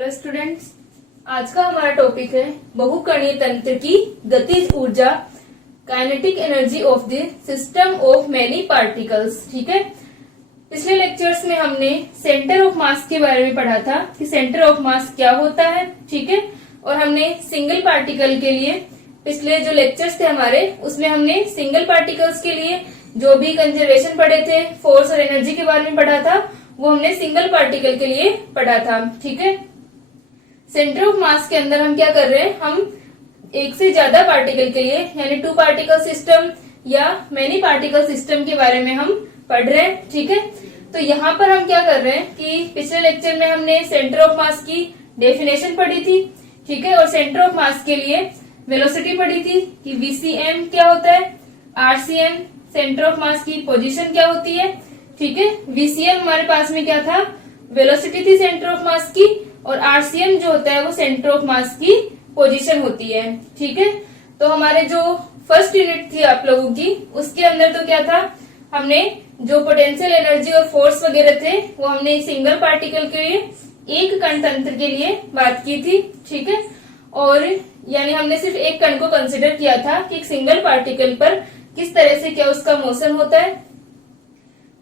Hello students, आज का हमारा टॉपिक है बहुकणीय तंत्र की गतिज ऊर्जा, kinetic energy of the system of many particles. ठीक है, पिछले लेक्चर्स में हमने सेंटर ऑफ मास के बारे में पढ़ा था कि सेंटर ऑफ मास क्या होता है। ठीक है, और हमने सिंगल पार्टिकल के लिए पिछले जो लेक्चर्स थे हमारे, उसमें हमने सिंगल पार्टिकल्स के लिए जो भी कंजर्वेशन पढ़े थे, फोर्स और एनर्जी के बारे में पढ़ा था, वो हमने सिंगल पार्टिकल के लिए पढ़ा था। ठीक है, सेंटर ऑफ मास के अंदर हम क्या कर रहे हैं, हम एक से ज्यादा पार्टिकल के लिए यानी टू पार्टिकल सिस्टम या मैनी पार्टिकल सिस्टम के बारे में हम पढ़ रहे हैं। ठीक है, तो यहाँ पर हम क्या कर रहे हैं कि पिछले लेक्चर में हमने सेंटर ऑफ मास की डेफिनेशन पढ़ी थी। ठीक है, और सेंटर ऑफ मास के लिए वेलोसिटी पढ़ी थी कि वीसीएम क्या होता है, आरसीएम सेंटर ऑफ मास की पोजीशन क्या होती है। ठीक है, वीसीएम हमारे पास में क्या था, वेलोसिटी थी सेंटर ऑफ मास की, और आरसीएम जो होता है वो सेंटर ऑफ मास की पोजीशन होती है। ठीक है, तो हमारे जो फर्स्ट यूनिट थी आप लोगों की, उसके अंदर तो क्या था, हमने जो पोटेंशियल एनर्जी और फोर्स वगैरह थे वो हमने सिंगल पार्टिकल के लिए, एक कण तंत्र के लिए बात की थी। ठीक है, और यानी हमने सिर्फ एक कण को कंसिडर किया था कि एक सिंगल पार्टिकल पर किस तरह से क्या उसका मोशन होता है।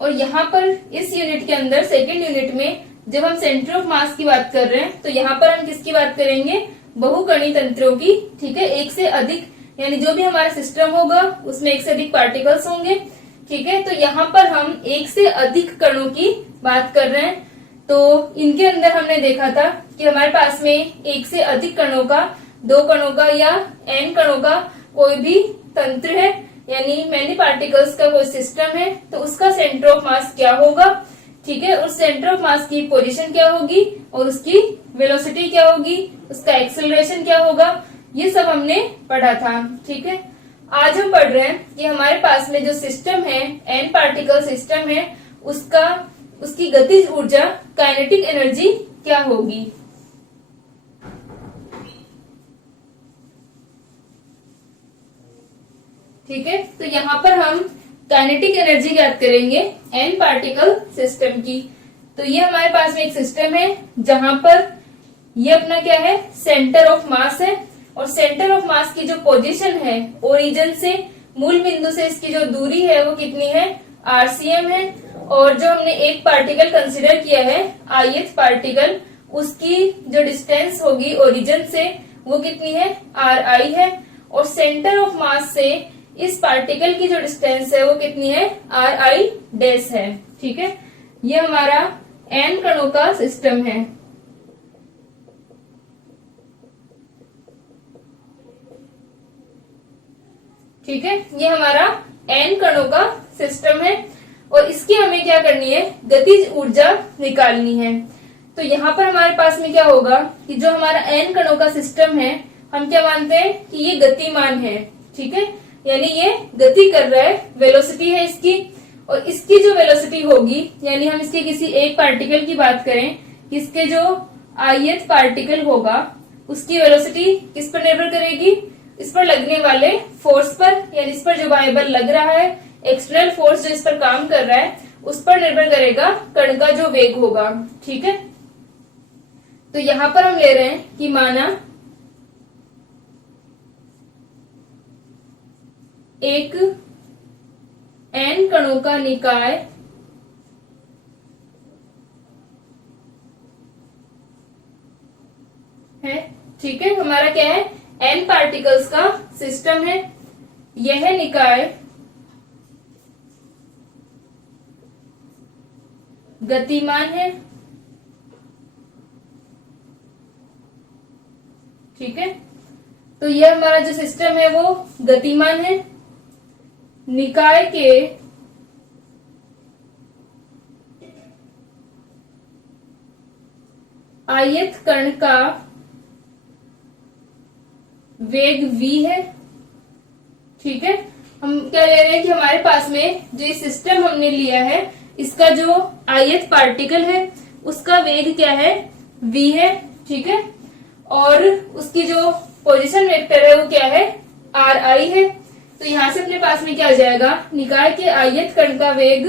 और यहाँ पर इस यूनिट के अंदर सेकेंड यूनिट में जब हम सेंटर ऑफ मास की बात कर रहे हैं, तो यहाँ पर हम किसकी बात करेंगे, बहुकणीय तंत्रों की। ठीक है, एक से अधिक यानी जो भी हमारा सिस्टम होगा उसमें एक से अधिक पार्टिकल्स होंगे। ठीक है, तो यहाँ पर हम एक से अधिक कणों की बात कर रहे हैं। तो इनके अंदर हमने देखा था कि हमारे पास में एक से अधिक कणों का, दो कणों का या एन कणों का कोई भी तंत्र है यानी मैनी पार्टिकल्स का कोई सिस्टम है, तो उसका सेंटर ऑफ मास क्या होगा। ठीक है, उस सेंटर ऑफ मास की पोजीशन क्या होगी और उसकी वेलोसिटी क्या होगी, उसका एक्सेलरेशन क्या होगा, ये सब हमने पढ़ा था। ठीक है, आज हम पढ़ रहे हैं कि हमारे पास में जो सिस्टम है, एन पार्टिकल सिस्टम है, उसकी गतिज ऊर्जा, काइनेटिक एनर्जी क्या होगी। ठीक है, तो यहाँ पर हम काइनेटिक एनर्जी ज्ञात करेंगे एन पार्टिकल सिस्टम की। तो ये हमारे पास में एक सिस्टम है जहां पर ये अपना क्या है, सेंटर ऑफ मास है, और सेंटर ऑफ मास की जो पोजीशन है, ओरिजिन से मूल बिंदु से इसकी जो दूरी है वो कितनी है, आरसीएम है। और जो हमने एक पार्टिकल कंसिडर किया है, ith पार्टिकल, उसकी जो डिस्टेंस होगी ओरिजिन से वो कितनी है, ri है। और सेंटर ऑफ मास से इस पार्टिकल की जो डिस्टेंस है वो कितनी है, ri डैश है। ठीक है, ये हमारा एन कणों का सिस्टम है। ठीक है, ये हमारा एन कणों का सिस्टम है, और इसकी हमें क्या करनी है, गतिज ऊर्जा निकालनी है। तो यहाँ पर हमारे पास में क्या होगा कि जो हमारा एन कणों का सिस्टम है, हम क्या मानते हैं कि ये गतिमान है। ठीक है, यानी ये गति कर रहा है, वेलोसिटी है इसकी, और इसकी जो वेलोसिटी होगी, यानी हम इसके किसी एक पार्टिकल की बात करें, इसके जो ith पार्टिकल होगा उसकी वेलोसिटी किस पर निर्भर करेगी, इस पर लगने वाले फोर्स पर, यानी इस पर जो बाएं बल लग रहा है, एक्सटर्नल फोर्स जो इस पर काम कर रहा है, उस पर निर्भर करेगा कण का जो वेग होगा। ठीक है, तो यहाँ पर हम ले रहे हैं कि माना एक एन कणों का निकाय है। ठीक है, हमारा क्या है, एन पार्टिकल्स का सिस्टम है। यह निकाय गतिमान है। ठीक है, तो यह हमारा जो सिस्टम है वो गतिमान है। निकाय के ith कण का वेग v है। ठीक है, हम क्या ले रहे हैं कि हमारे पास में जो ये सिस्टम हमने लिया है, इसका जो ith पार्टिकल है उसका वेग क्या है, v है। ठीक है, और उसकी जो पोजीशन वेक्टर है वो क्या है, ri है। तो यहां से अपने पास में क्या आ जाएगा, निकाय के ith कण का वेग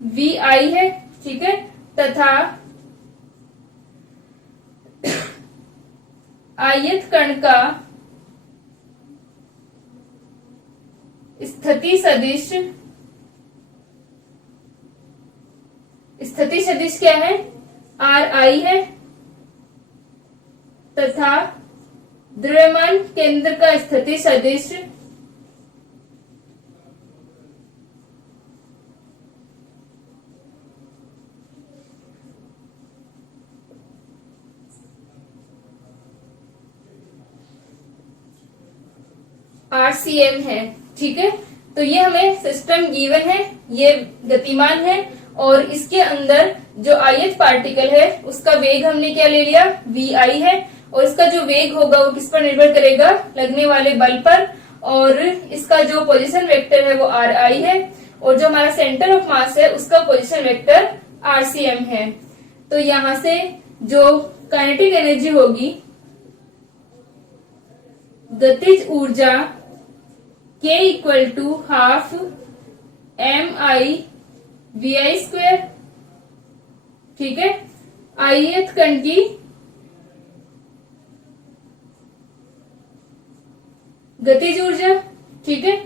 vi है। ठीक है, तथा आयत कण का स्थिति सदिश क्या है? RI है, तथा द्रव्यमान केंद्र का स्थिति सदिश RCM है। ठीक है, तो ये हमें सिस्टम गिवन है, ये गतिमान है और इसके अंदर जो आयत पार्टिकल है उसका वेग हमने क्या ले लिया? VI है, और इसका जो वेग होगा वो किस पर निर्भर करेगा? लगने वाले बल पर, और इसका जो पोजीशन वेक्टर है वो RI है, और जो हमारा सेंटर ऑफ मास है उसका पोजीशन वेक्टर RCM है। तो यहां से जो काइनेटिक एनर्जी होगी, गतिज ऊर्जा K equal to half MI/VI²। ठीक है, आयत कण की गतिज ऊर्जा। ठीक है,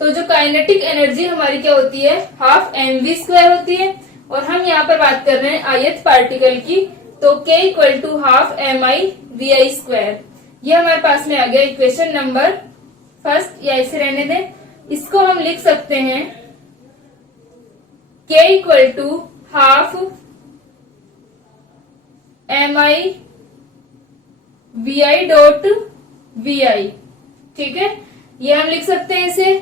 तो जो काइनेटिक एनर्जी हमारी क्या होती है? हाफ mv² होती है, और हम यहाँ पर बात कर रहे हैं आयत पार्टिकल की, तो K equal to half MI/VI²। ये हमारे पास में आ गया इक्वेशन नंबर फर्स्ट, या इसे रहने दें। इसको हम लिख सकते हैं K equal to half MI/VI.VI। ठीक है, ये हम लिख सकते हैं इसे।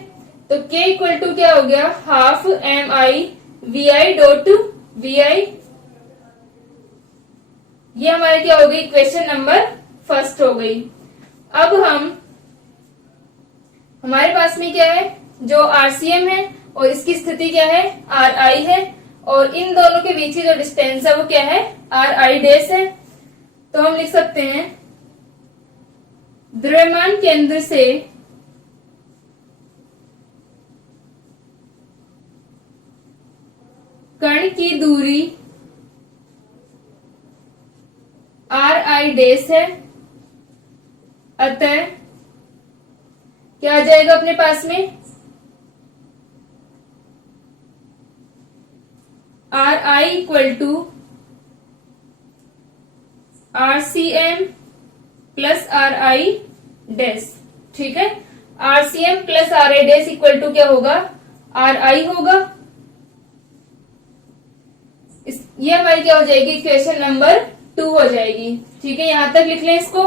तो K इक्वल टू क्या हो गया? Half MI/VI.VI। ये हमारी क्या हो गई? इक्वेशन नंबर फर्स्ट हो गई। अब हमारे पास में क्या है? जो RCM है और इसकी स्थिति क्या है? RI है, और इन दोनों के बीच की जो डिस्टेंस है वो क्या है? RI डैश है। तो हम लिख सकते हैं द्रव्यमान केंद्र से कण की दूरी RI डैश है, अतः क्या आ जाएगा अपने पास में? RI equal to RCM plus RI dash. ठीक है, RCM plus RI dash equal to क्या होगा? RI होगा। ये हमारी क्या हो जाएगी? इक्वेशन नंबर 2 हो जाएगी। ठीक है, यहां तक लिख लें इसको।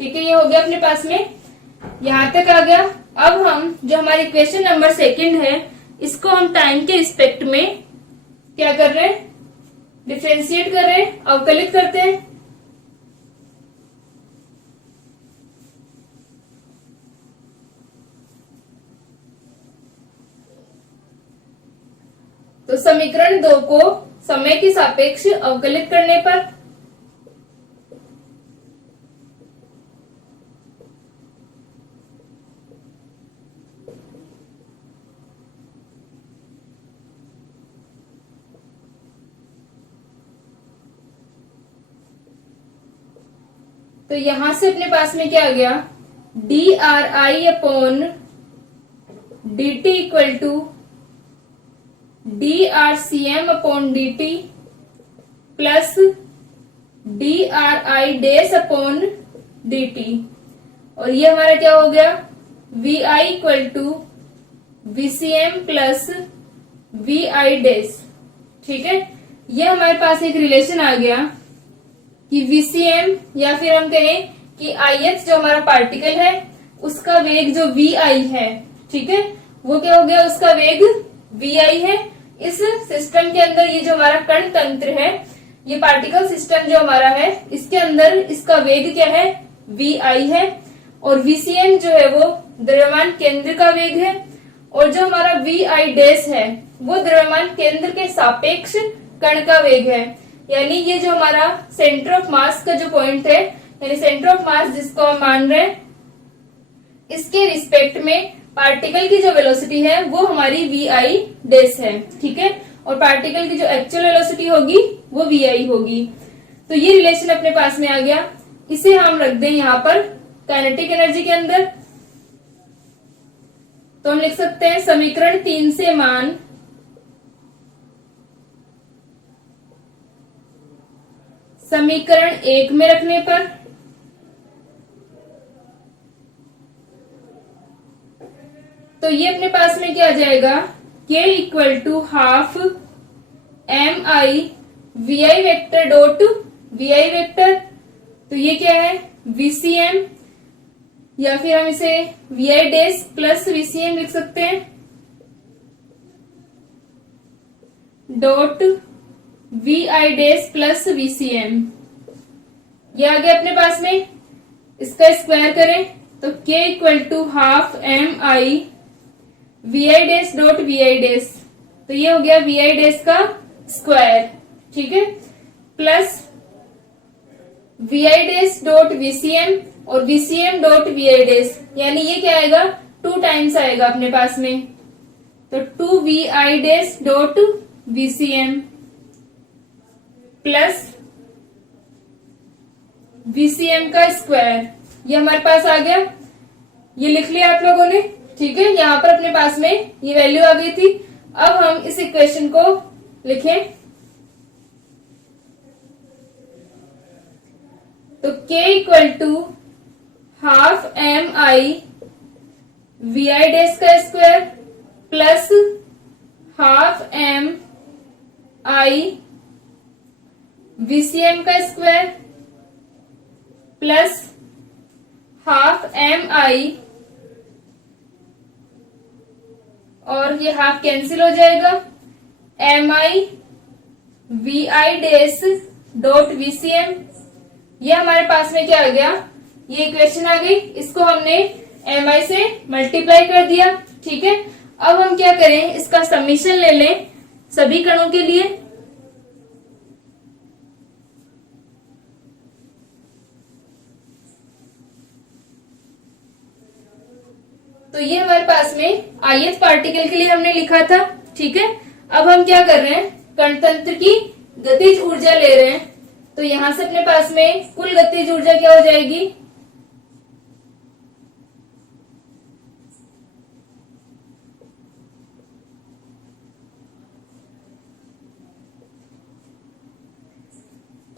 ठीक है, ये हो गया अपने पास में, यहां तक आ गया। अब हम जो हमारी इक्वेशन नंबर सेकंड है, इसको हम टाइम के रिस्पेक्ट में क्या कर रहे हैं? डिफरेंशिएट कर रहे हैं, अवकलित करते हैं। तो समीकरण 2 को समय के सापेक्ष अवकलित करने पर तो यहां से अपने पास में क्या आ गया? DRI/dt equal to DRCM/dt plus DRI-dt, और ये हमारा क्या हो गया? VI equal to VCM plus VI dash. ठीक है, ये हमारे पास एक रिलेशन आ गया कि VCM, या फिर हम कहें कि आयत जो हमारा पार्टिकल है उसका वेग जो VI है, ठीक है, वो क्या हो गया? उसका वेग VI है। इस सिस्टम के अंदर ये जो हमारा कण तंत्र है, ये पार्टिकल सिस्टम जो हमारा है, इसके अंदर इसका वेग क्या है? VI है, और VCM जो है वो द्रव्यमान केंद्र का वेग है, और जो हमारा VI डैश है वो द्रव्यमान केंद्र के सापेक्ष कण का वेग है। यानी ये जो हमारा सेंटर ऑफ मास का जो पॉइंट है, यानी सेंटर ऑफ मास जिसको हम मान रहे हैं, इसके रिस्पेक्ट में पार्टिकल की जो वेलोसिटी है वो हमारी vi डेस है। ठीक है, और पार्टिकल की जो एक्चुअल वेलोसिटी होगी वो vi होगी। तो ये रिलेशन अपने पास में आ गया। इसे हम रख दें यहाँ पर काइनेटिक एनर्जी के अंदर। तो हम लिख सकते हैं समीकरण 3 से मान समीकरण 1 में रखने पर तो ये अपने पास में क्या आ जाएगा, k equal to half M I we I vector dot V I vector. तो ये क्या है, VCM, या फिर हम इसे vi डेस प्लस VCM लिख सकते हैं, dot vi dash plus VCM। ये आ गया अपने पास में। इसका स्क्वायर करें तो k equal to half M I vi dash dot vi dash. तो ये हो गया vi डेस का स्क्वायर। ठीक है, plus vi dash dot VCM और VCM डॉट vi डेस, यानी ये क्या आएगा, 2 टाइम्स आएगा अपने पास में। तो 2vi डेस डॉट VCM प्लस VCM का स्क्वायर, ये हमारे पास आ गया। ये लिख लिया आप लोगों ने। ठीक है, यहाँ पर अपने पास में ये वैल्यू आ गई थी। अब हम इस इक्वेशन को लिखें तो k equal to half M I we I dash का square plus half M i VCM का square plus half M i, और ये हाफ कैंसिल हो जाएगा, m I we I dash dot VCM। ये हमारे पास में क्या आ गया, ये इक्वेशन आ गई। इसको हमने एम आई से मल्टीप्लाई कर दिया। ठीक है, अब हम क्या करें, इसका समीशन ले लें सभी कणों के लिए। तो ये हमारे पास में ith पार्टिकल के लिए हमने लिखा था। ठीक है, अब हम क्या कर रहे हैं, कणतंत्र की गतिज ऊर्जा ले रहे हैं। तो यहां से अपने पास में कुल गतिज ऊर्जा क्या हो जाएगी,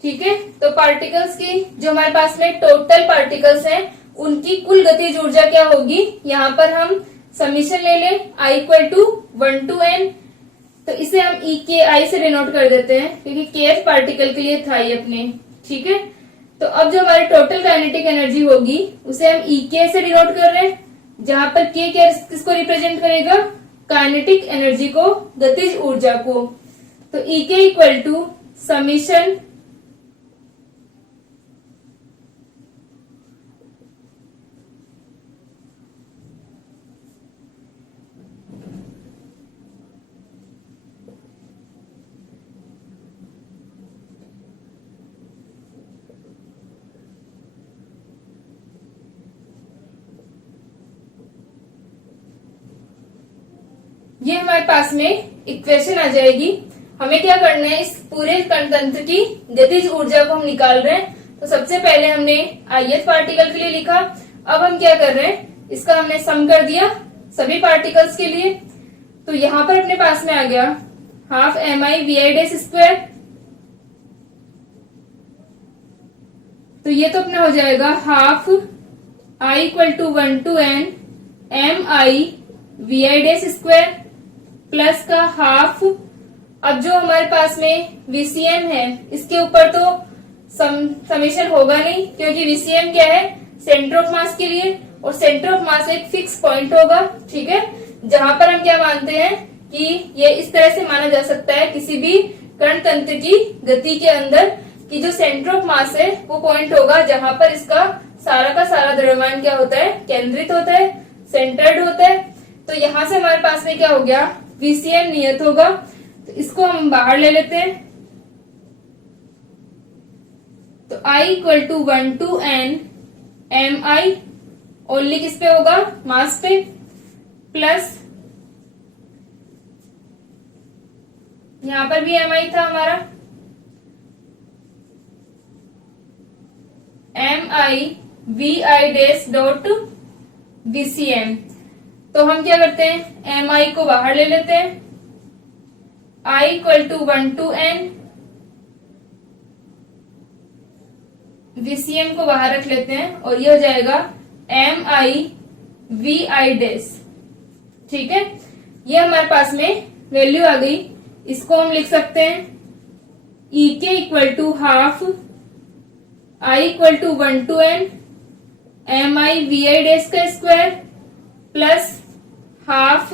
ठीक है। तो पार्टिकल्स की जो हमारे पास में टोटल पार्टिकल्स हैं उनकी कुल गतिज ऊर्जा क्या होगी, यहाँ पर हम समीशन ले लें I equal to 1 to n। तो इसे हम EKI से डिनोट कर देते हैं क्योंकि kth पार्टिकल के लिए था ये अपने। ठीक है, तो अब जो हमारी टोटल काइनेटिक एनर्जी होगी उसे हम EK से डिनोट कर रहे हैं, जहां पर K क्या किसको रिप्रेजेंट करेगा, काइनेटिक एनर्जी को, गतिज ऊर्जा को। तो EK इक्वल टू समीशन ये हमारे पास में इक्वेशन आ जाएगी। हमें क्या करना है, इस पूरे कणतंत्र की गतिज ऊर्जा को हम निकाल रहे हैं। तो सबसे पहले हमने ith पार्टिकल के लिए लिखा। अब हम क्या कर रहे हैं, इसका हमने सम कर दिया सभी पार्टिकल्स के लिए। तो यहां पर अपने पास में आ गया half M I we I dash square. तो ये तो अपना हो जाएगा half I equal to 1 to n M I we I dash square plus का हाफ, अब जो हमारे पास में VCM है इसके ऊपर तो समेशन होगा नहीं क्योंकि VCM क्या है, सेंटर ऑफ मास के लिए, और सेंटर ऑफ मास एक फिक्स पॉइंट होगा। ठीक है, जहां पर हम क्या मानते हैं कि ये इस तरह से माना जा सकता है किसी भी कण तंत्र की गति के अंदर कि जो सेंटर ऑफ मास है वो पॉइंट होगा जहां पर इसका का सारा द्रव्यमान क्या होता है, केंद्रित होता है, सेंटर्ड होता है। तो यहां से हमारे पास में क्या हो गया, VCM नियत होगा। तो इसको हम बाहर ले लेते हैं। तो I equal to 1 to n mi only किस पे होगा, मास पे, प्लस यहां पर भी mi था हमारा, mi vi dash dot vcm। तो हम क्या करते हैं, mi को बाहर ले लेते हैं, I equal to 1 to n, VCM को बाहर रख लेते हैं और ये हो जाएगा mi vi डैश। ठीक है, ये हमारे पास में वैल्यू आ गई। इसको हम लिख सकते हैं E के equal to half I equal to 1 to n mi vi dash का स्क्वायर प्लस हाफ,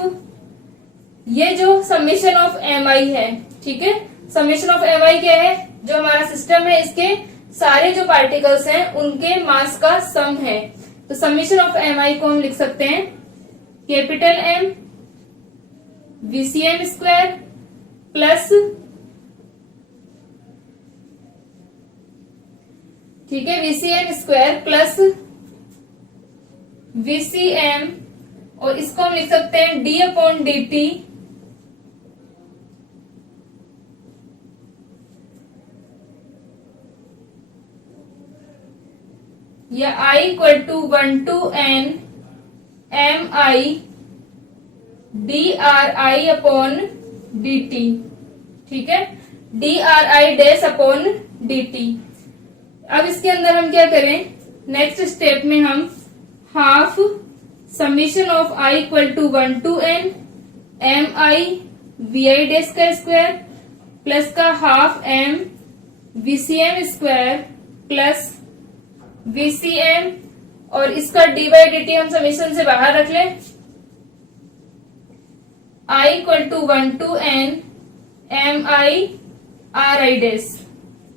ये जो समेशन ऑफ mi है, ठीक है, समेशन ऑफ mi क्या है, जो हमारा सिस्टम है इसके सारे जो पार्टिकल्स हैं उनके मास का सम है। तो समेशन ऑफ mi को हम लिख सकते हैं capital M VCM square plus, ठीक है, VCM स्क्वायर प्लस VCM, और इसको हम लिख सकते हैं d अपॉन dt या I equal to 1 to n mi dri upon dt। ठीक है, dri डैश अपॉन dt। अब इसके अंदर हम क्या करें, नेक्स्ट स्टेप में हम half summation of I equal to 1 to n mi vi dash का स्क्वायर प्लस का half m VCM square plus VCM, और इसका dy dt हम समेशन से बाहर रख लें, I equal to 1 to n mi ri dash.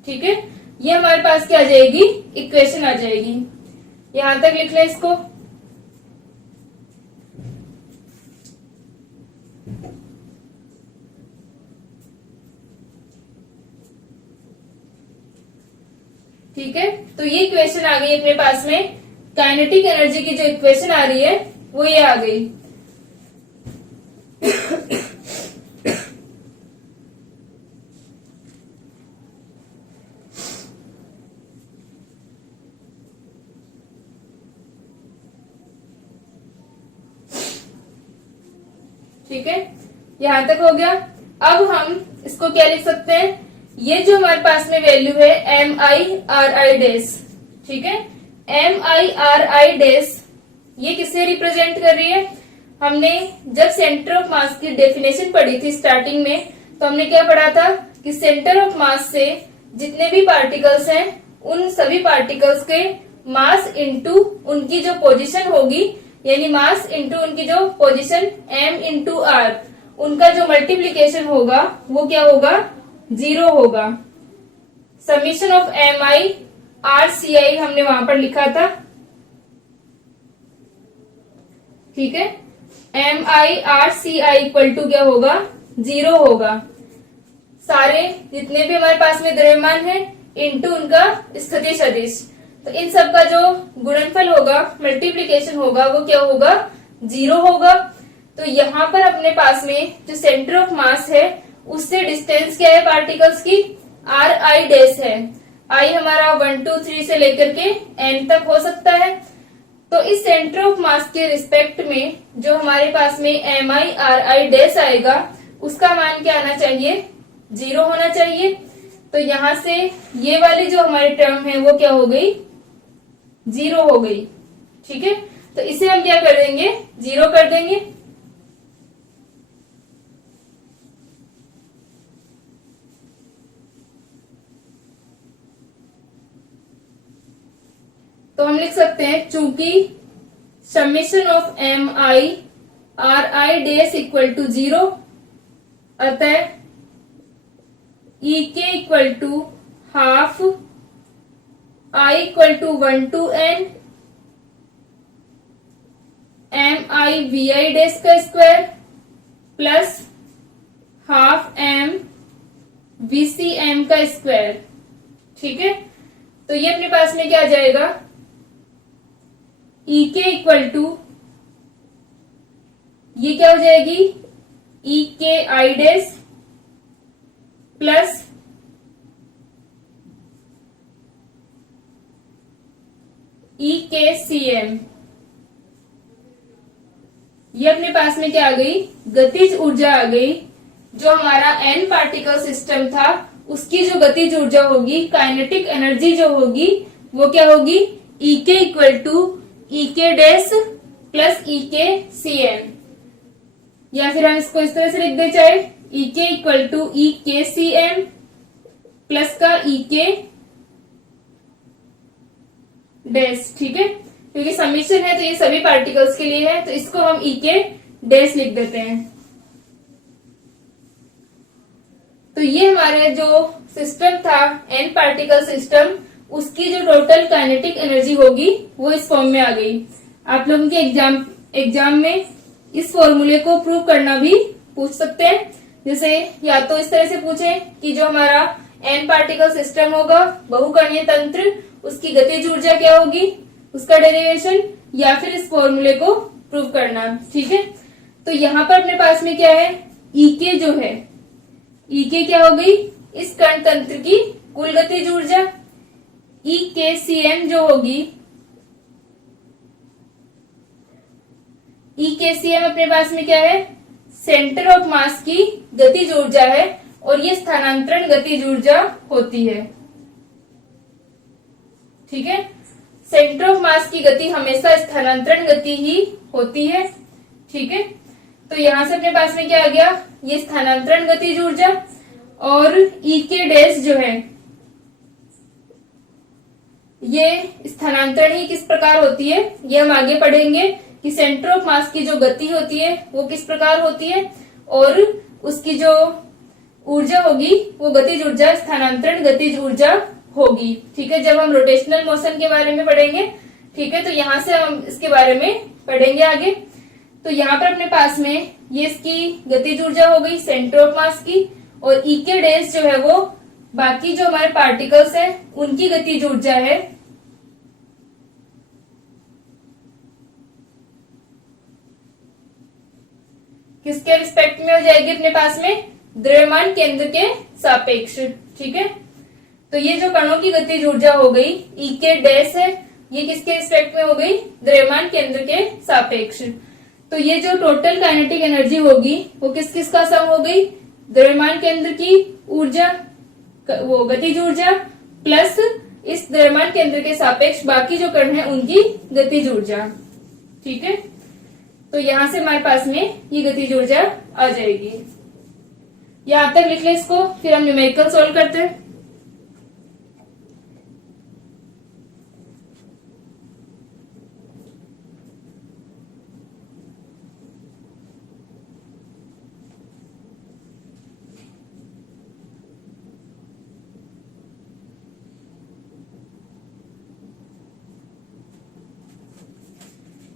ठीक है, ये हमारे पास क्या आ जाएगी, इक्वेशन आ जाएगी। यहां तक लिख लें इसको। ठीक है, तो ये इक्वेशन आ गई अपने पास में, काइनेटिक एनर्जी की जो इक्वेशन आ रही है वो ये आ गई। ठीक है, यहां तक हो गया। अब हम इसको क्या लिख सकते हैं, ये जो हमारे पास में वैल्यू है MIRI डैश, ठीक है, MIRI डैश ये किससे रिप्रेजेंट कर रही है, हमने जब सेंटर ऑफ मास की डेफिनेशन पढ़ी थी स्टार्टिंग में, तो हमने क्या पढ़ा था कि सेंटर ऑफ मास से जितने भी पार्टिकल्स हैं उन सभी पार्टिकल्स के मास इनटू उनकी जो पोजीशन होगी, यानी मास इनटू उनकी जो पोजीशन m इंटू r, उनका जो मल्टीप्लीकेशन होगा वो क्या होगा, 0 होगा। समीशन ऑफ mi rci हमने वहां पर लिखा था। ठीक है, mi rci इक्वल टू क्या होगा, 0 होगा। सारे जितने भी हमारे पास में द्रव्यमान है इनटू उनका स्थिति सदिश, तो इन सब का जो गुणनफल होगा, मल्टीप्लीकेशन होगा, वो क्या होगा, 0 होगा। तो यहाँ पर अपने पास में जो सेंटर ऑफ मास है उससे डिस्टेंस क्या है पार्टिकल्स की, ri डैश है। i हमारा 1 2 3 से लेकर के n तक हो सकता है। तो इस सेंटर ऑफ मास के रिस्पेक्ट में जो हमारे पास में mi ri डैश आएगा उसका मान क्या आना चाहिए, 0 होना चाहिए। तो यहां से ये वाली जो हमारी टर्म है वो क्या हो गई, 0 हो गई। ठीक है, तो इसे हम क्या कर देंगे, 0 कर देंगे। तो हम लिख सकते हैं चूंकि summation of mi ri dash equal to 0, अतः E के equal to half I equal to 1 to n mi vi dash का square plus half m VCM का स्क्वायर। ठीक है, तो ये अपने पास में क्या आ जाएगा, ई के इक्वल टू, ये क्या हो जाएगी, ई के आई डैश प्लस ई के सी एम। ये अपने पास में क्या आ गई, गतिज ऊर्जा आ गई। जो हमारा एन पार्टिकल सिस्टम था उसकी जो गतिज ऊर्जा होगी, काइनेटिक एनर्जी जो होगी, वो क्या होगी, ई के इक्वल टू ई के डैश प्लस ई के सी एम। या फिर हम इसको इस तरह से लिख दे, चाहे ई के इक्वल टू ई के सी एम प्लस का ई के डैश। ठीक है, क्योंकि समीशन है तो ये सभी पार्टिकल्स के लिए है, तो इसको हम ई के डैश लिख देते हैं। तो ये हमारे जो सिस्टम था एन पार्टिकल सिस्टम, उसकी जो टोटल काइनेटिक एनर्जी होगी वो इस फॉर्म में आ गई। आप लोगों के एग्जाम में इस फॉर्मूले को प्रूव करना भी पूछ सकते हैं। जैसे या तो इस तरह से पूछे कि जो हमारा एन पार्टिकल सिस्टम होगा, बहुकणीय तंत्र, उसकी गतिज ऊर्जा क्या होगी, उसका डेरिवेशन, या फिर इस फॉर्मूले को प्रूव करना। ठीक है, तो यहाँ पर अपने पास में क्या है, ई के जो है, ई के क्या हो गई, इस कण तंत्र की कुल गतिज ऊर्जा। ई के सी एम जो होगी, ई के सी एम अपने पास में क्या है, सेंटर ऑफ मास की गतिज ऊर्जा है, और ये स्थानांतरण गतिज ऊर्जा होती है। ठीक है, सेंटर ऑफ मास की गति हमेशा स्थानांतरण गति ही होती है। ठीक है, तो यहां से अपने पास में क्या आ गया, ये स्थानांतरण गतिज ऊर्जा, और ई के डैश जो है, ये स्थानांतरण ही किस प्रकार होती है, ये हम आगे पढ़ेंगे कि सेंटर ऑफ मास की जो गति होती है वो किस प्रकार होती है, और उसकी जो ऊर्जा होगी वो गतिज ऊर्जा स्थानांतरण गतिज ऊर्जा होगी। ठीक है, जब हम रोटेशनल मोशन के बारे में पढ़ेंगे। ठीक है, तो यहां से हम इसके बारे में पढ़ेंगे आगे। तो यहाँ पर अपने पास में ये इसकी गतिज ऊर्जा हो गई सेंटर ऑफ मास की, और ई के डैश जो है वो बाकी जो हमारे पार्टिकल्स है उनकी गतिज ऊर्जा है। किसके रिस्पेक्ट में हो जाएगी अपने पास में, द्रव्यमान केंद्र के सापेक्ष। ठीक है, तो ये जो कणों की गतिज ऊर्जा हो गई ई के डैश है, ये किसके रिस्पेक्ट में हो गई, द्रव्यमान केंद्र के सापेक्ष। तो ये जो टोटल काइनेटिक एनर्जी होगी वो किस किस का सम हो गई, द्रव्यमान केंद्र की ऊर्जा, वो गतिज ऊर्जा, प्लस इस द्रव्यमान केंद्र के सापेक्ष बाकी जो कण है उनकी गतिज ऊर्जा। ठीक है, तो यहां से हमारे पास में ये गतिज ऊर्जा आ जाएगी। यहां तक लिख ले इसको, फिर हम न्यूमेरिकल सोल्व करते हैं।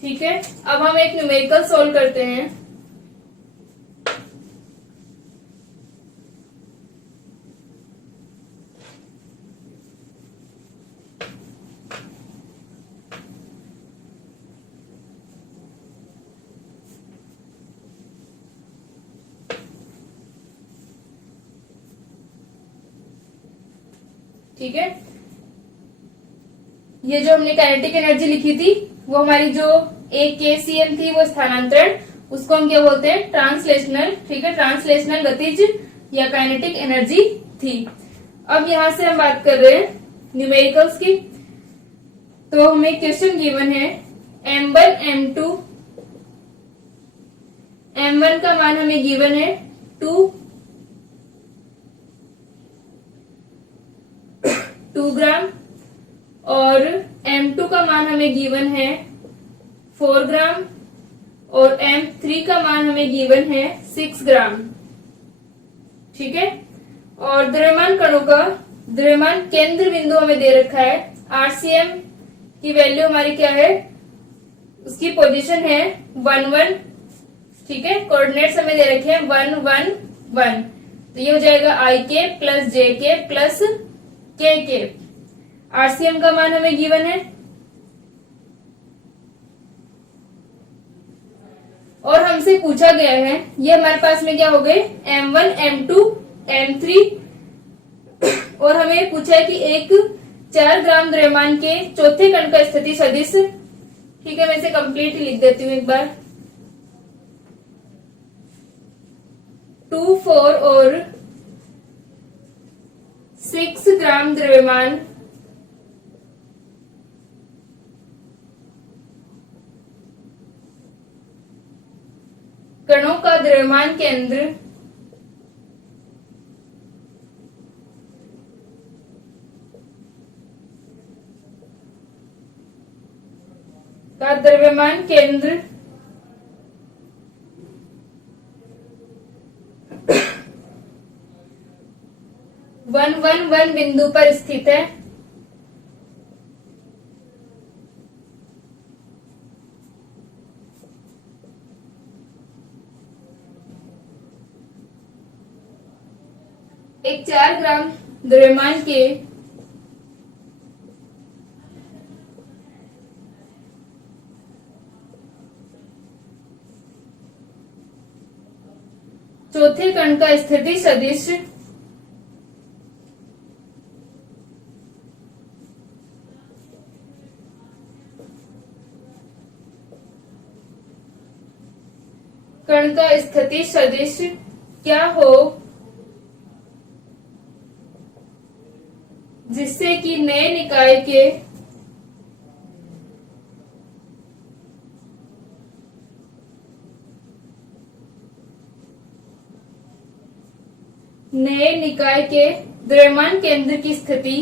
ठीक है, अब हम एक न्यूमेरिकल सोल्व करते हैं। ठीक है, ये जो हमने काइनेटिक एनर्जी लिखी थी वो हमारी जो एक के सी एम थी, वो स्थानांतरण, उसको हम क्या बोलते हैं, ट्रांसलेशनल। ठीक है, ट्रांसलेशनल गतिज या काइनेटिक एनर्जी थी। अब यहां से हम बात कर रहे हैं न्यूमेरिकल्स की। तो हमें क्वेश्चन गिवन है M1 M2, M1 का मान हमें गिवन है 2 ग्राम, और M2 का मान हमें गिवन है 4 ग्राम, और M3 का मान हमें गिवन है 6 ग्राम। ठीक है, और द्रव्यमान कणों का द्रव्यमान केंद्र बिंदु हमें दे रखा है, RCM की वैल्यू हमारी क्या है, उसकी पोजीशन है 1 1। ठीक है, कोऑर्डिनेट्स हमें दे रखे हैं 1 1 1, तो ये हो जाएगा IK plus JK plus KK। RCM का मान हमें गिवन है और हमसे पूछा गया है, ये हमारे पास में क्या हो गए M1, M2, M3 और हमें पूछा है कि एक 4 ग्राम द्रव्यमान के चौथे कण का स्थिति सदिश। ठीक है, मैं इसे कंप्लीट लिख देती हूँ एक बार। 2, 4 और 6 ग्राम द्रव्यमान कणों का द्रव्यमान केंद्र केंद्र 111 बिंदु पर स्थित है। एक 4 ग्राम द्रव्यमान के चौथे कण का स्थिति सदिश क्या हो जिससे कि नए निकाय के द्रव्यमान केंद्र की स्थिति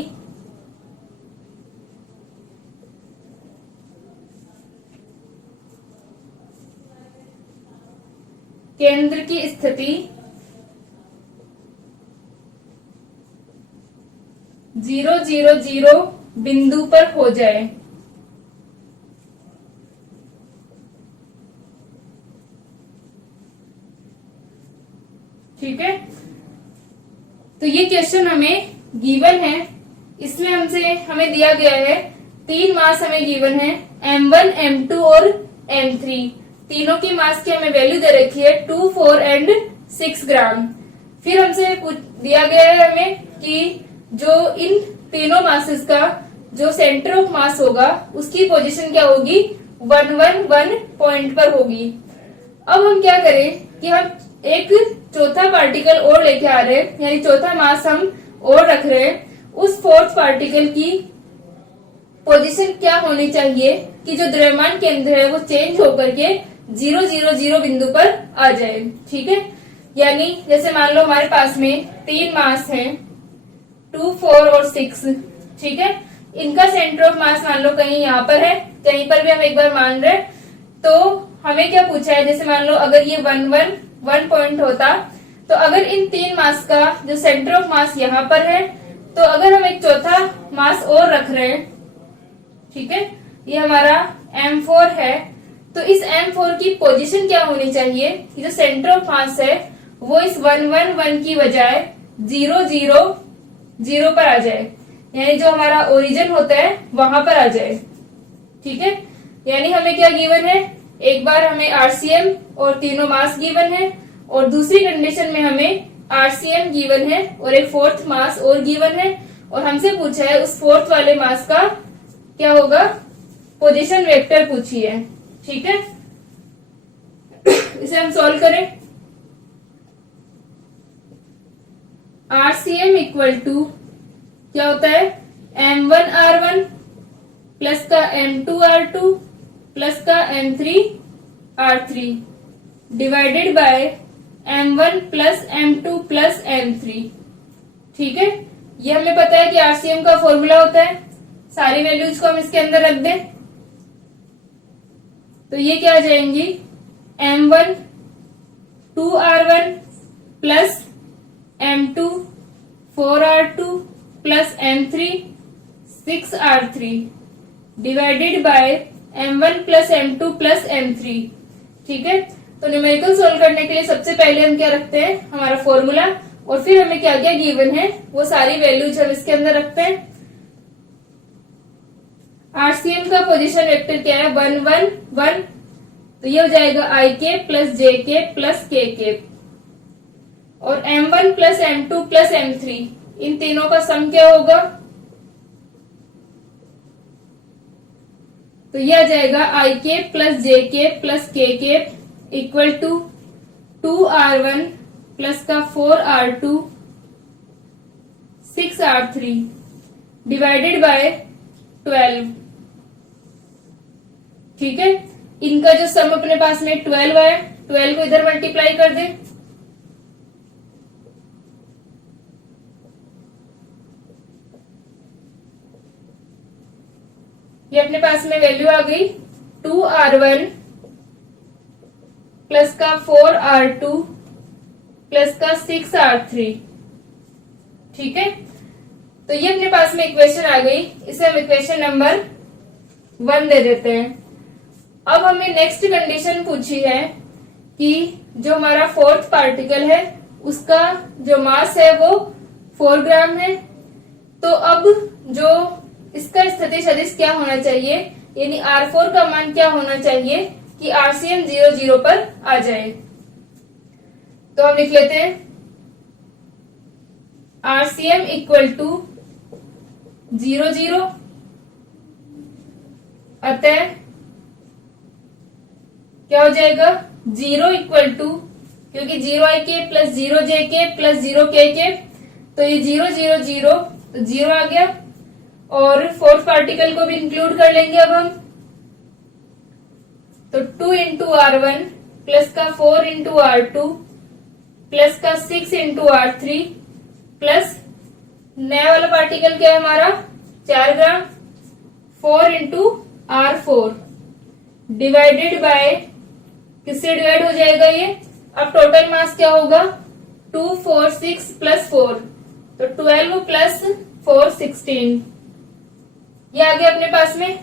जीरो जीरो जीरो बिंदु पर हो जाए। ठीक है, तो ये क्वेश्चन हमें गिवन है। इसमें हमें दिया गया है 3 मास हमें गिवन है, M1, M2 और M3। तीनों की मास की हमें वैल्यू दे रखी है 2, 4 एंड 6 ग्राम। फिर हमसे दिया गया है हमें कि जो इन तीनों मासेस का जो सेंटर ऑफ मास होगा उसकी पोजीशन क्या होगी 111 पॉइंट पर होगी। अब हम क्या करें कि हम एक चौथा पार्टिकल और लेके आ रहे हैं, यानी चौथा मास हम और रख रहे हैं। उस फोर्थ पार्टिकल की पोजीशन क्या होनी चाहिए कि जो द्रव्यमान केंद्र है वो चेंज होकर के 000 बिंदु पर आ जाए। ठीक है, यानी जैसे मान लो हमारे पास में 3 मास हैं 2, 4 और 6। ठीक है, इनका सेंटर ऑफ मास मान लो कहीं यहाँ पर है, कहीं पर भी हम एक बार मान रहे। तो हमें क्या पूछा है, जैसे मान लो अगर ये 111 पॉइंट होता तो अगर इन 3 मास का जो सेंटर ऑफ मास यहाँ पर है, तो अगर हम एक चौथा मास और रख रहे हैं, ठीक है, ये हमारा M4 है, तो इस M4 की पोजीशन क्या होनी चाहिए कि जो सेंटर ऑफ मास है वो इस 111 की बजाय 000 पर आ जाए, यानी जो हमारा ओरिजिन होता है वहां पर आ जाए। ठीक है, यानी हमें क्या गिवन है, एक बार हमें आरसीएम और तीनों मास गिवन है और दूसरी कंडीशन में हमें आरसीएम गिवन है और एक फोर्थ मास और गिवन है, और हमसे पूछा है उस फोर्थ वाले मास का क्या होगा, पोजीशन वेक्टर पूछी है। ठीक है, इसे हम सॉल्व करें। आरसीएम इक्वल टू क्या होता है, M1R1 प्लस का M2R2 प्लस का M3R3 divided by M1 plus M2 plus M3। ठीक है, ये हमें पता है कि आरसीएम का फॉर्मूला होता है, सारी वैल्यूज को हम इसके अंदर रख दें तो ये क्या आ जाएंगी, M1 2R1 plus M2 4R2 plus M3 6R3 divided by M1 plus M2 plus M3। ठीक है, तो न्यूमेरिकल सोल्व करने के लिए सबसे पहले हम क्या रखते हैं, हमारा फॉर्मूला, और फिर हमें क्या क्या गिवन है वो सारी वैल्यूज हम इसके अंदर रखते हैं। आरसीएम का पोजीशन वेक्टर क्या है, 1 1 1, तो ये हो जाएगा I cap plus J cap plus K cap, और m1 plus m2 plus m3, इन तीनों का सम क्या होगा, तो यह आ जाएगा I cap plus J cap plus K cap equal to 2r1 plus का 4r2 6r3 डिवाइडेड बाय 12। ठीक है, इनका जो सम अपने पास में 12 है, 12 को इधर मल्टीप्लाई कर दे, ये अपने पास में वैल्यू आ गई 2r1 प्लस का 4r2 प्लस का 6r3। ठीक है, तो ये अपने पास में इक्वेशन आ गई, इसे हम इक्वेशन नंबर 1 दे देते हैं। अब हमें नेक्स्ट कंडीशन पूछी है कि जो हमारा फोर्थ पार्टिकल है उसका जो मास है वो 4 ग्राम है, तो अब जो इसका स्थिति सदिश क्या होना चाहिए, यानी R4 का मान क्या होना चाहिए कि RCM 0 0 पर आ जाए। तो हम लिख लेते हैं RCM इक्वल टू 0 0, अतः क्या हो जाएगा 0 इक्वल टू, क्योंकि 0 आई के प्लस 0 जे के प्लस 0 के, तो ये 0 0 0 तो 0 आ गया, और फोर्थ पार्टिकल को भी इंक्लूड कर लेंगे अब हम, तो 2 इंटू R1 प्लस का 4 इंटू R2 प्लस का 6 इंटू R3 प्लस नया वाला पार्टिकल क्या है हमारा 4 ग्राम, 4 इंटू R4 डिवाइडेड बाय, किससे डिवाइड हो जाएगा ये, अब टोटल मास क्या होगा 2 4 6 प्लस 4, तो 12 प्लस 4 16, ये आ गया अपने पास में।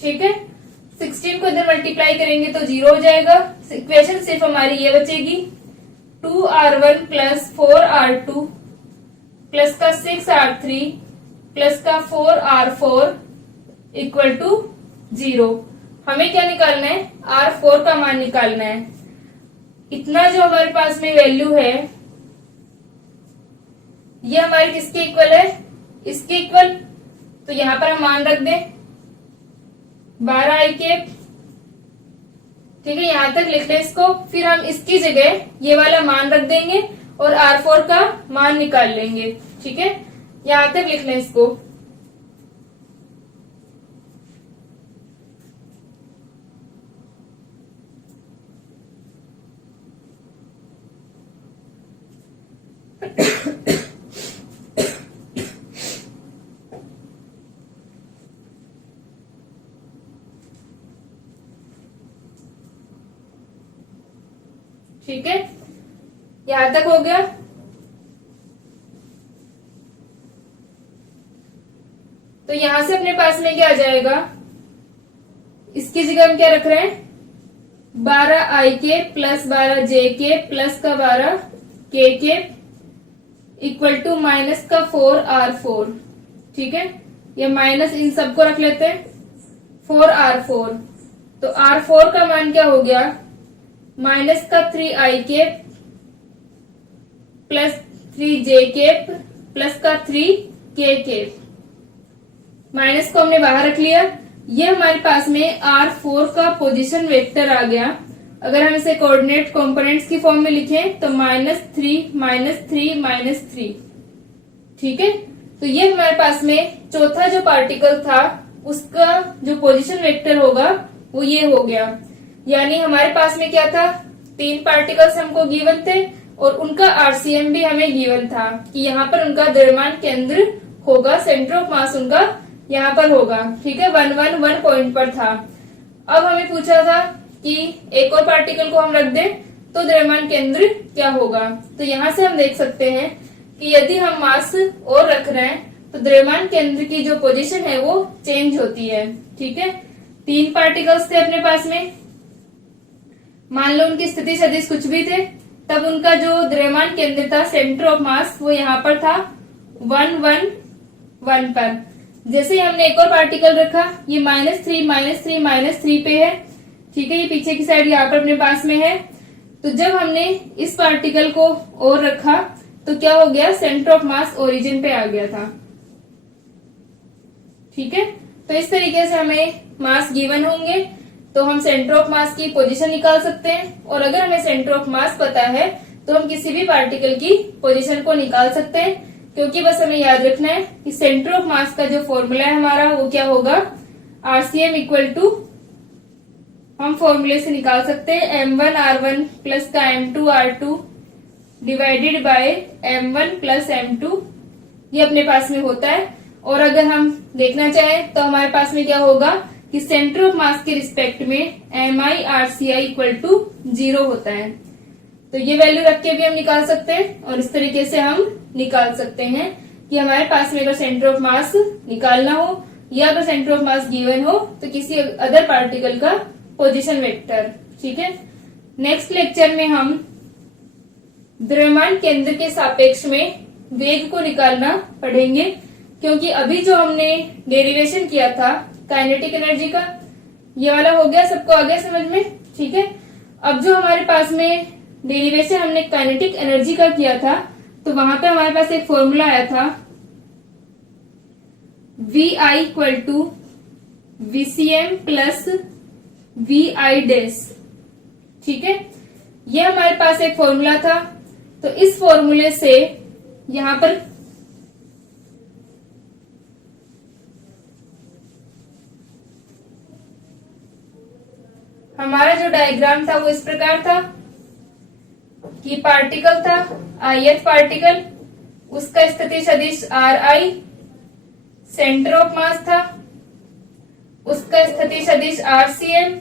ठीक है, 16 को इधर मल्टीप्लाई करेंगे तो 0 हो जाएगा, इक्वेशन सिर्फ हमारी ये बचेगी 2r1 प्लस 4r2 प्लस का 6r3 प्लस का 4r4 इक्वल टू 0। हमें क्या निकालना है, R4 का मान निकालना है। इतना जो हमारे पास में वैल्यू है ये हमारे किसके इक्वल है, इसके इक्वल, तो यहां पर हम मान रख दें 12 आई केप। ठीक है, यहां तक लिख लें इसको, फिर हम इसकी जगह ये वाला मान रख देंगे और R4 का मान निकाल लेंगे। ठीक है, यहां तक लिख लें इसको, ठीक है, यहां तक हो गया। तो यहां से अपने पास में क्या आ जाएगा, इसकी जगह हम क्या रख रहे हैं 12 आई के प्लस 12 जे के प्लस का 12 के इक्वल टू माइनस का 4r4। ठीक है, ये माइनस इन सबको रख लेते हैं 4r4, तो R4 का मान क्या हो गया माइनस का 3 I cap plus 3 J cap plus का 3 के केप, माइनस को हमने बाहर रख लिया। ये हमारे पास में R4 का पोजीशन वेक्टर आ गया। अगर हम इसे कोऑर्डिनेट कंपोनेंट्स की फॉर्म में लिखें तो -3 -3 -3। ठीक है, तो ये हमारे पास में चौथा जो पार्टिकल था उसका जो पोजीशन वेक्टर होगा वो ये हो गया। यानी हमारे पास में क्या था, 3 पार्टिकल्स हमको गिवन थे और उनका आरसीएम भी हमें गिवन था कि यहाँ पर उनका द्रव्यमान केंद्र होगा, सेंटर ऑफ मास उनका यहाँ पर होगा। ठीक है, 1 1 1 पॉइंट पर था। अब हमें पूछा था कि एक और पार्टिकल को हम रख दें तो द्रव्यमान केंद्र क्या होगा। तो यहाँ से हम देख सकते हैं कि यदि हम मास और रख रहे हैं तो द्रव्यमान केंद्र की जो पोजीशन है वो चेंज होती है। ठीक है, 3 पार्टिकल्स थे अपने पास में, मान लो उनकी स्थिति सदिश कुछ भी थे, तब उनका जो द्रव्यमान केंद्र था सेंटर ऑफ मास वो यहाँ पर था 1 1 1 पर। जैसे ही हमने एक और पार्टिकल रखा, ये -3 पे है, ठीक है, ये पीछे की साइड यहाँ पर अपने पास में है। तो जब हमने इस पार्टिकल को और रखा तो क्या हो गया, सेंटर ऑफ मास ओरिजिन पे आ गया था। ठीक है, तो इस तरीके से हमें मास गिवन होंगे तो हम सेंटर ऑफ मास की पोजीशन निकाल सकते हैं, और अगर हमें सेंटर ऑफ मास पता है तो हम किसी भी पार्टिकल की पोजीशन को निकाल सकते हैं, क्योंकि बस हमें याद रखना है कि सेंटर ऑफ मास का जो फॉर्मूला है हमारा वो क्या होगा, RCM इक्वल टू, हम फॉर्मूले से निकाल सकते हैं M1R1 प्लस का M2R2 divided by M1 plus M2, ये अपने पास में होता है। और अगर हम देखना चाहें तो हमारे पास में क्या होगा कि सेंटर ऑफ मास के रिस्पेक्ट में MIRCI इक्वल टू 0 होता है। तो ये वैल्यू रख के भी हम निकाल सकते हैं, और इस तरीके से हम निकाल सकते हैं कि हमारे पास में अगर सेंटर ऑफ मास निकालना हो या अगर सेंटर ऑफ मास गिवन हो तो किसी अदर पार्टिकल का पोजीशन वेक्टर। ठीक है, नेक्स्ट लेक्चर में हम द्रव्यमान केंद्र के सापेक्ष में वेग को निकालना पढ़ेंगे, क्योंकि अभी जो हमने डेरिवेशन किया था काइनेटिक एनर्जी का, ये वाला हो गया, सबको आ गया समझ में। ठीक है, अब जो हमारे पास में डेरिवेशन हमने काइनेटिक एनर्जी का किया था तो वहां पे हमारे पास एक फॉर्मूला आया था VI equal to VCM plus VI dash. ठीक है, ये हमारे पास एक फॉर्मूला था। तो इस फॉर्मूले से यहां पर हमारा जो डायग्राम था वो इस प्रकार था कि पार्टिकल था ith पार्टिकल, उसका स्थिति सदिश RI, सेंटर ऑफ मास था, उसका स्थिति सदिश RCM,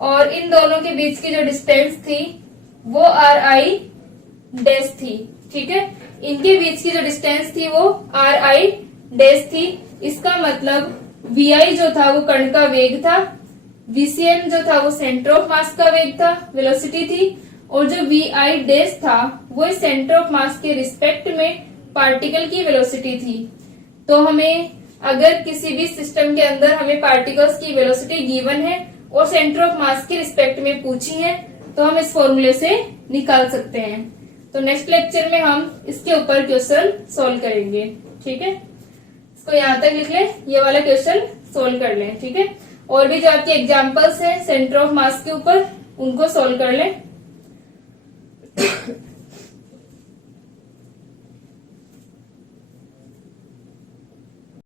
और इन दोनों के बीच की जो डिस्टेंस थी वो RI डैश थी। ठीक है, इनके बीच की जो डिस्टेंस थी वो RI डैश थी। इसका मतलब VI जो था वो कण का वेग था, VCM जो था वो सेंटर ऑफ मास का वेग था, वेलोसिटी थी, और जो VI डैश था वो इस सेंटर ऑफ मास के रिस्पेक्ट में पार्टिकल की वेलोसिटी थी। तो हमें अगर किसी भी सिस्टम के अंदर हमें पार्टिकल्स की वेलोसिटी गिवन है और सेंटर ऑफ मास के रिस्पेक्ट में पूछी है तो हम इस फॉर्मूले से निकाल सकते हैं। तो नेक्स्ट लेक्चर में हम इसके ऊपर क्वेश्चन सोल्व करेंगे। ठीक है, इसको यहाँ तक लिख लें, ये वाला क्वेश्चन सोल्व कर लें। ठीक है, और भी जो आपके एग्जाम्पल्स हैं सेंटर ऑफ मास के ऊपर उनको सोल्व कर लें।